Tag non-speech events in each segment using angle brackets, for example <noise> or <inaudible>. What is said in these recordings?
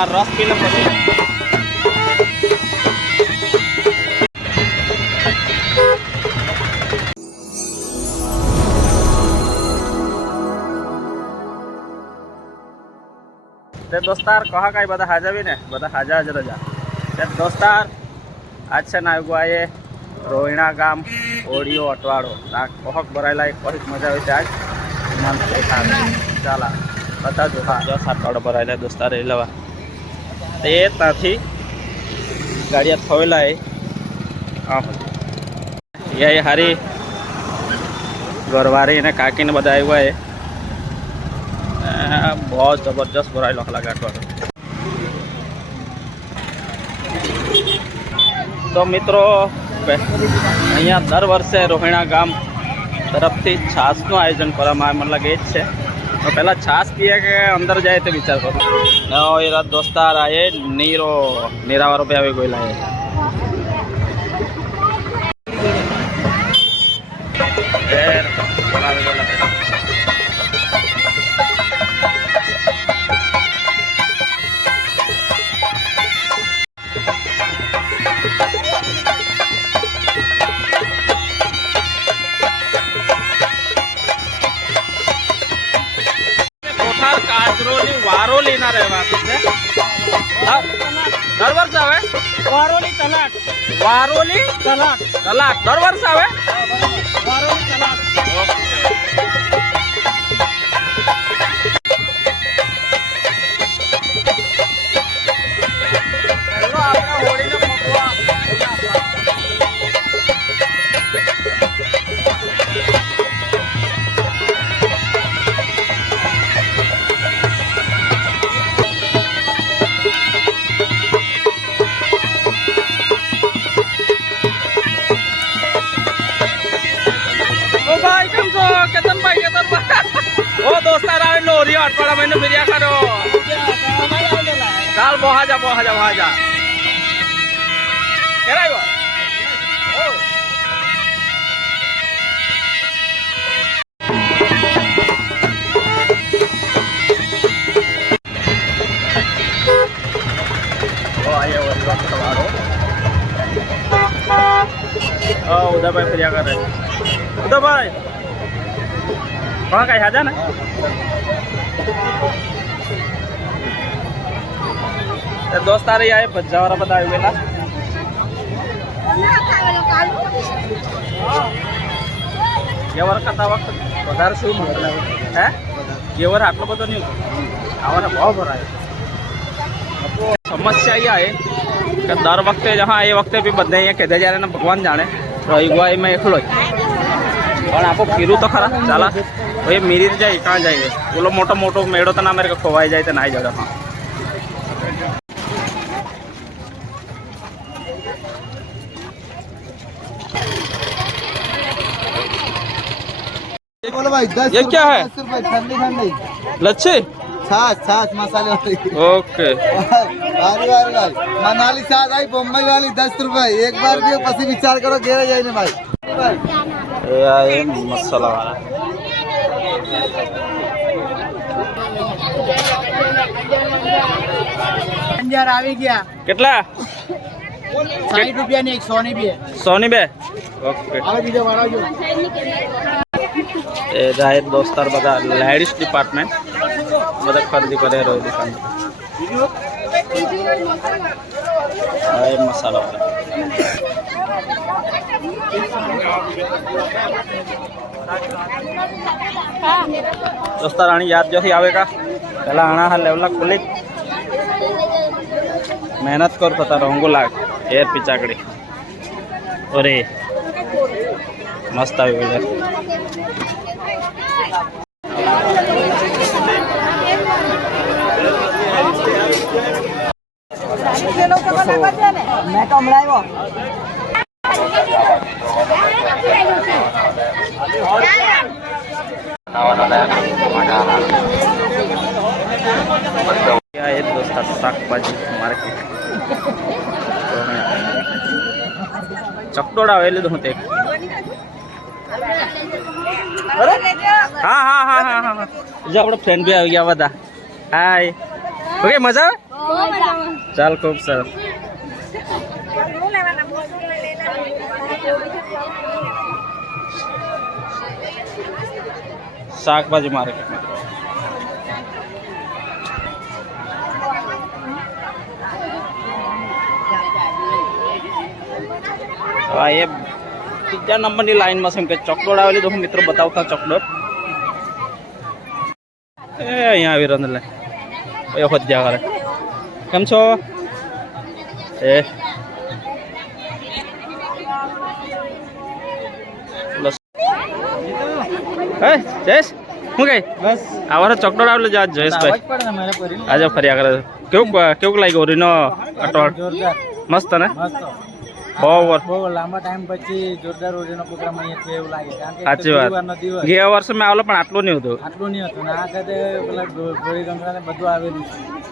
આ રસ પીને પછી તે દોસ્તાર કહા કાંઈ બધા હાજર ને? બધા હાજર જ તે દોસ્તાર, આજ છે ને આવ્યું આ રોહિણા ગામ, ઓડિયો અટવાડો. આ કહક ભરાયેલા એક કહીક મજા આવે છે આજ. ચાલા બધા જો હા. દસ અટવાડો ભરાયેલા દોસ્તાર, એ લેવા. તે ત્યાંથી ગાડિયા થયેલા એ હારી ઘરવારી અને કાકીને બધા આવ્યા એ. બહુ જબરજસ્ત ભરાયેલો લખલા ગાંઠવાડો તો. મિત્રો અહીંયા દર વર્ષે રોહિણા ગામ તરફથી છાસનું આયોજન કરવામાં આવે, મને લાગે જ છે. પહેલાં છાસ પીએ કે અંદર જાય તે વિચાર કરો નવો એ રાત દોસ્તાર આયે, નીરો, નીરાવાળો બી આવી ગયેલા કલાક દર વર્ષ આવે? આવે લોરી અઠવાડા મહિને ફેર્યા કરો ચાલ બહાજા બહાજા બહાજા કેરાયો ઓ આયા વળી વાત તમારો ઓ ઉદયભાઈ ફર્યા કરે ઉદયભાઈ કોણ કઈ હાજા ને એ દોસ્તાર આય ભજાવાળા બધા આવી ગયેલા ગેવર કરતા વખત વધારે શું મળે? હે? ગેવર આટલો બધો નહીં આવાને ભાવ ભરાય. સમસ્યા અહીંયા એ કે દર વખતે હા, એ વખતે બી બધા અહીંયા કહેતા જ્યારે ભગવાન જાણે રહી ગયો એમાં એકલો પણ આપો ફીરું તો ખરા, ચાલા. ये मिरी तो जाए कहाँ जाए बोलो मोटो मोटो मेड़ो तो ना मेरे को खोवाई जाए तो ना ही जगह हाँ। भाई ये क्या है? लच्छे? छाछ छाछ मसाले ओके। भारी भारी भाई। मनाली छाछ आई बम्बई वाली दस रुपए। एक बार भी पसी विचार करो गेरा जाए भाई। मसाला वाला। અંજાર આવી ગયા. કેટલા? સાઠ રૂપિયા ની એક સો ની બે. સોની બે? ઓકે. એ જાહેર દોસ્તાર બધા લેડીઝ ડિપાર્ટમેન્ટ બધા ખરીદી કરે રહ્યો દુકાન. મસાલા. વાળા દોસ્તાર રાણી, યાદ જોથી આવે કા? પેલા આણા હા લેવલા ખુલી મહેનત કર તો તારો રંગો લાગ. એર પિચાકડી. અરે મસ્ત આવી ગયું મેં તો હમણાં આવ્યો. क्या है दोस्ता શાકભાજી માર્કેટ ચકડોળ આવેલું હતું તે હા હા હા હા હા જો આપણો ફ્રેન્ડ બી આવી ગયા બધા હાય ઓકે મજા આવે ચાલ ખૂબ સરસ શાકભાજી માર્કેટમાં આ એ ત્રીજા નંબરની લાઈનમાં છે એમ કે ચોકડોળ આવેલી તો હું મિત્રો બતાવતા ચોકડોળ એ અહીંયા આવી રહ્યો લે. એ હોદ્યા કરે. કેમ છો? એ હે જયેશ? શું કઈ? બસ. આવારો ચોકડોળ આવેલો આજ જયેશભાઈ. આજે ફર્યા કરે. કેવું કેવું લાગ્યું રીનો જોરદાર. મસ્ત ને? મસ્ત. બહુ વર્ષ બહુ લાંબા ટાઈમ પછી જોરદાર રોજીનો પ્રોગ્રામ અહીંયા થયો એવું લાગે કારણ કે સાચી વાત. ગયા વર્ષે મેં આવેલો પણ આટલું નહીં હતું આટલું નહીં હતું આ વખતે પેલા ગંગા બધું આવેલું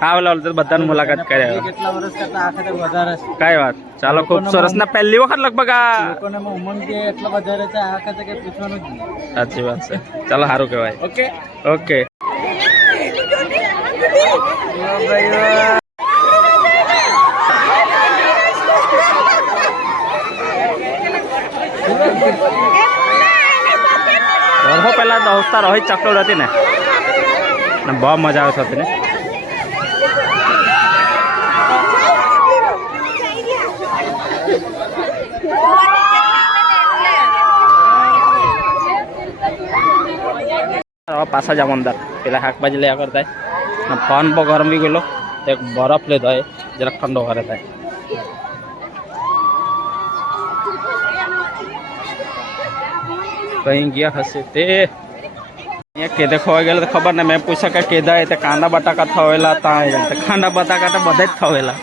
હા ઓલા ઓલા બધાની મુલાકાત કર્યા public વર્ષ કરતા આ વખતે વધારે છે કઈ વાત ચાલો ખૂબ સરસ ના પહેલી વખત લગભગ આ લોકોને ઉમંગ જે એટલો વધારે છે આ વખતે કઈ પૂછવાનું જ નહીં સાચી વાત છે ચાલો સારું કહેવાય ઓકે ઓકે વર્ષો પહેલા દોસ્તા રોહિત ચકડોળ હતી ને ને બહુ મજા આવતી હતી ને હવે પાછા જાવ અંદર પેલા શાકભાજી લેવા કરતા ને ફોન પર ગરમ બી ગયેલો તો એક બરફ લીધો એ જરાક ઠંડો કરે થાય કहीं ગયા હશે તે? કેદે ખોવાઈ ગયેલા ખબર ને મેં પૂછ્યા કે કેદા એ કાંદા બટાકા થવેલા ત્યાં કાંદા બટાકા તો બધા જ થવેલા.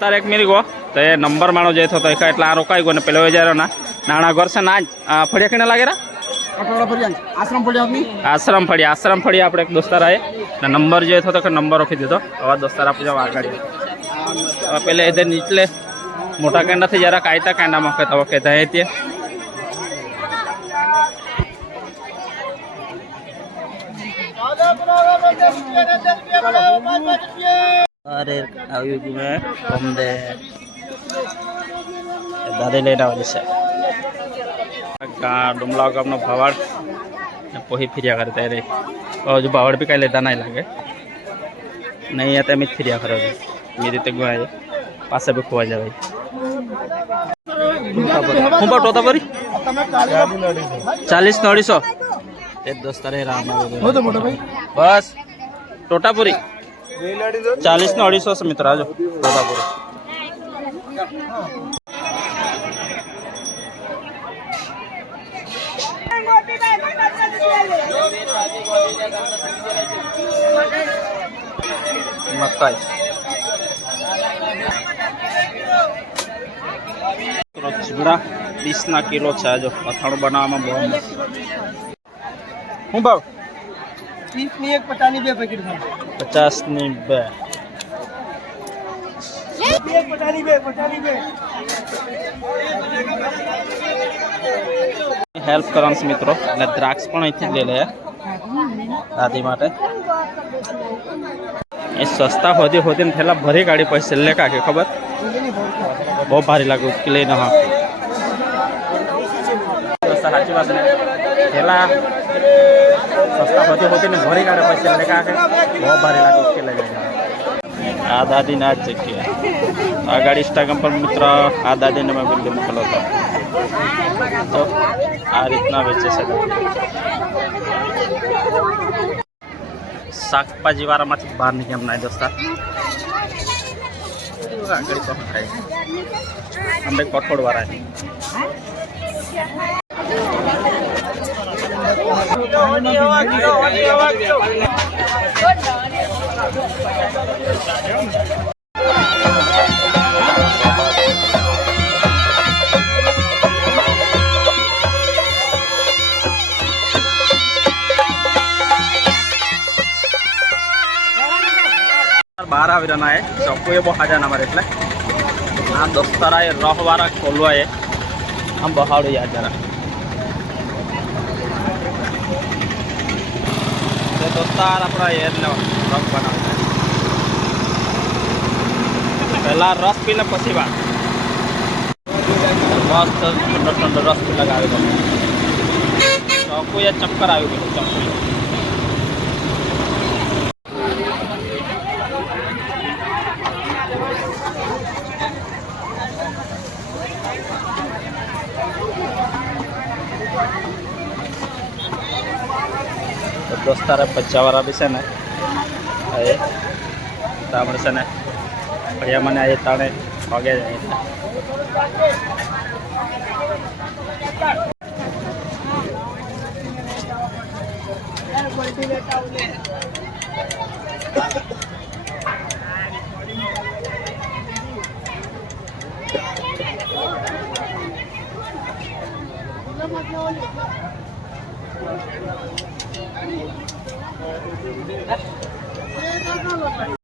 તારે એક મિનિટ ગો. તો એ નંબર માણો જે થતો એટલે આ રોકાઈ ગયો ને પેલો હજારો ના. નાણા ઘર છે ના આ ફળિયા કીને લાગેરા આશ્રમ ફળિયા આશ્રમ ફળિયા આશ્રમ ફળી આપણે એક દોસ્તાર આવે ને નંબર જે થતો કે નંબર ઓખી દીધો. હવે દોસ્તાર આપણે જવા આગળ. હવે પેલે એ નીચલે. મોટા કેંડાથી જરા કાયતા કેંડામાં કે હવે કહેતા હે તે. અરે આવ્યું મેં. ગમદે દાદી લઈને આવેલી છે. ગા ડુમલા ગામનો ભાવાડ ને પોહી ફર્યા કરે ત્યારે. હજુ ભાવાડ બી કાંઈ લેતા નહીં લાગે. નહીં અહીંયા તેમ જ ફર્યા કરે છે. એ રીતે ગુવાય પાસે બી ખોવા જવાય. હું પણ ટોતા પરી ચાલીસ ને અઢીસો. તે દોસ્તારે રામ મોટો મોટો ભાઈ. બસ. ટોટાપુરી. ચાલીસ ને અઢીસો છે મિત્ર આજો. ટોટાપુરી. મકાઈ. ચીવડા ત્રીસના કિલો છે જો અથાણું બનાવવામાં બહુ મસ્ત. શું ભાવ? ત્રીસની એક પચાસની બે પેકેટ પચાસની બે. એક પચાસની બે પચાસની બે હેલ્પ કરવાનું મિત્રો. એટલે દ્રાક્ષ પણ અહીંથી લઈ લે દાદી માટે. એ સસ્તા હોતી હોતી ને થેલા ભરી કાઢી પછી છેલ્લે કાઢી, ખબર? બહુ ભારી લાગે ઉચકી લઈને હા સાચી વાત ને? થેલા સસ્તા હોતી હોતી ને ભરી કાઢે પછી છેલ્લે કાઢે. બહુ ભારી લાગે ઉચકી લઈ જાય આ દાદીના જ જગ્યા આ ગાડી ઇન્સ્ટાગ્રામ પર મિત્ર આ દાદીને મેં વીડિયો મોકલો હતો તો આ રીતના વેચે છે શાકભાજીવાળામાંથી બહાર નીકળ્યા નાય દોસ્તા આગળ કોણ ખાય બહાર આવી રહ્યા એ ચોખ્ખું એ બહુ હાજર અમારે એટલે. આ દોસ્તારા એ રહ વાળા ખોલવા એ આમ બહાડું યાદ જરા. તે દોસ્તાર આપણા એને રસ બનાવે પહેલા રસ પીને પછી વાત. મસ્ત ઠંડો ઠંડો રસ પી લગાવી દો ચક્કર આવી ગયું, ચોખ્ખું. દોસ્તારે બચ્ચાવાળા બી છે ને એ, તામણે છે ને ફળિયા મને આજે તાણે વાગે જાય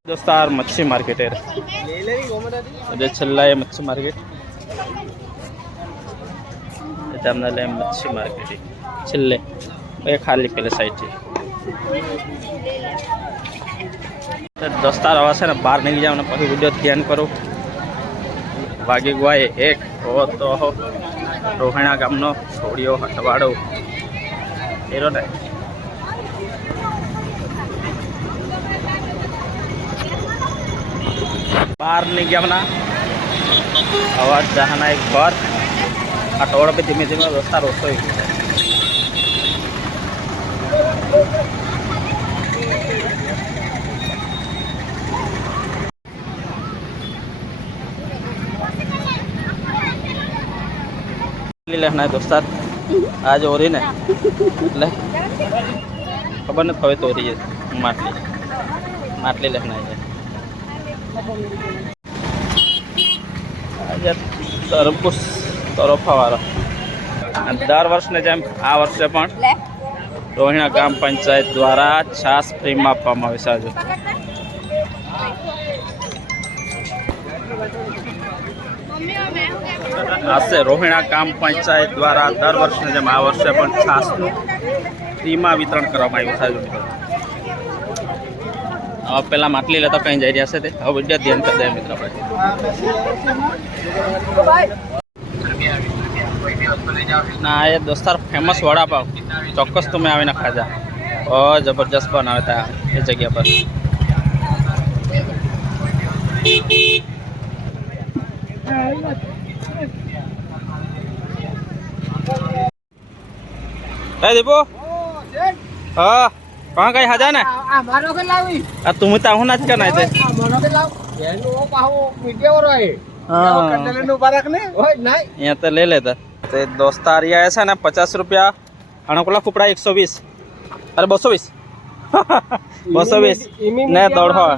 દોસ્તાર મચ્છી માર્કેટ એ જે છેલ્લા એ મચ્છી માર્કેટ તમને મચ્છી માર્કેટ છેલ્લે એ ખાલી પેલે સાઈડથી દોસ્તાર હવે છે ને બહાર નીકળી જાવ ને પછી વીડિયો ધ્યાન કરું વાગી ગુવાય એક હો તો રોહિણા ગામનો છોડીઓ હટવાડો એરો ને બહાર નહીં ગયા હમણાં અવાજ જહાના એક ઘર અટવાડો पे ધીમે ધીમે રસ્તા ઓછો થઈ ગયો લેના है दोस्तार आज हो रही ने એટલે ખબર નથી હવે તો રહી છે માટલી માટલી લેના છે આજે તરબૂચ તરફાવાળો દર વર્ષને જેમ આ વર્ષે પણ રોહિણા ગ્રામ પંચાયત દ્વારા છાસ ફ્રીમાં આપવામાં આવે આજે. આજે રોહિણા ગ્રામ પંચાયત દ્વારા દર વર્ષને જેમ આ વર્ષે પણ છાસનું ફ્રીમાં વિતરણ કરવામાં આવ્યું છે પેલા માટલી લેતા કઈ જઈ રહ્યા છે તે. હવે બધા ધ્યાન કરી દે મિત્ર આપણે. ના, એ દોસ્તાર ફેમસ વડાપાવ. ચોક્કસ તમે આવીને ખાજા. ઓ, જબરજસ્ત બનાવે ત્યાં એ જગ્યા પર. હા દીપુ? હા. કોણ કઈ હાજા ને? અમારો કે લાવી? આ તું તો હું ના જ કનાય તે અમારો કે લાવ? એનો પાહો હા. બારક ને. અહીંયા તો લઈ લેતા તે. દોસ્તાર અહીંયા છે ને પચાસ રૂપિયા. અણકોલા કુપડા એકસો વીસ. અરે બસો વીસ. બસો વીસ. ને દોઢો <laughs>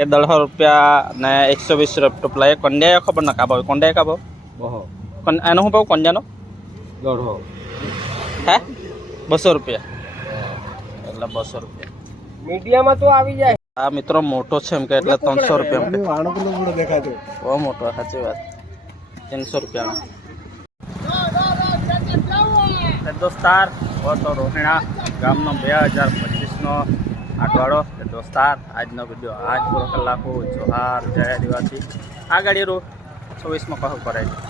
એ દોઢો રૂપિયા ને એકસો વીસ રૂપિયા એ કંડિયા ખબર ના કાબો કંડિયા કાબો? એનો શું ભાવ? કંડિયાનો દોઢો હે? બસો રૂપિયા. એટલે બસો રૂપિયા. મીડિયામાં તો આવી જાય. આ મિત્રો મોટો છે એમ કે એટલે ત્રણસો રૂપિયા બહુ મોટો સાચી વાત. ત્રણસો રૂપિયાનો. દોસ્તાર તો રોહિણા ગામનો બે હજાર પચીસનો આટવાડો દોસ્તાર આજનો વીડિયો આજ પૂરો કલાકો જોહાર જય આદિવાસી. આ ગાડી રૂ છવ્વીસમાં કહો કરાય છે.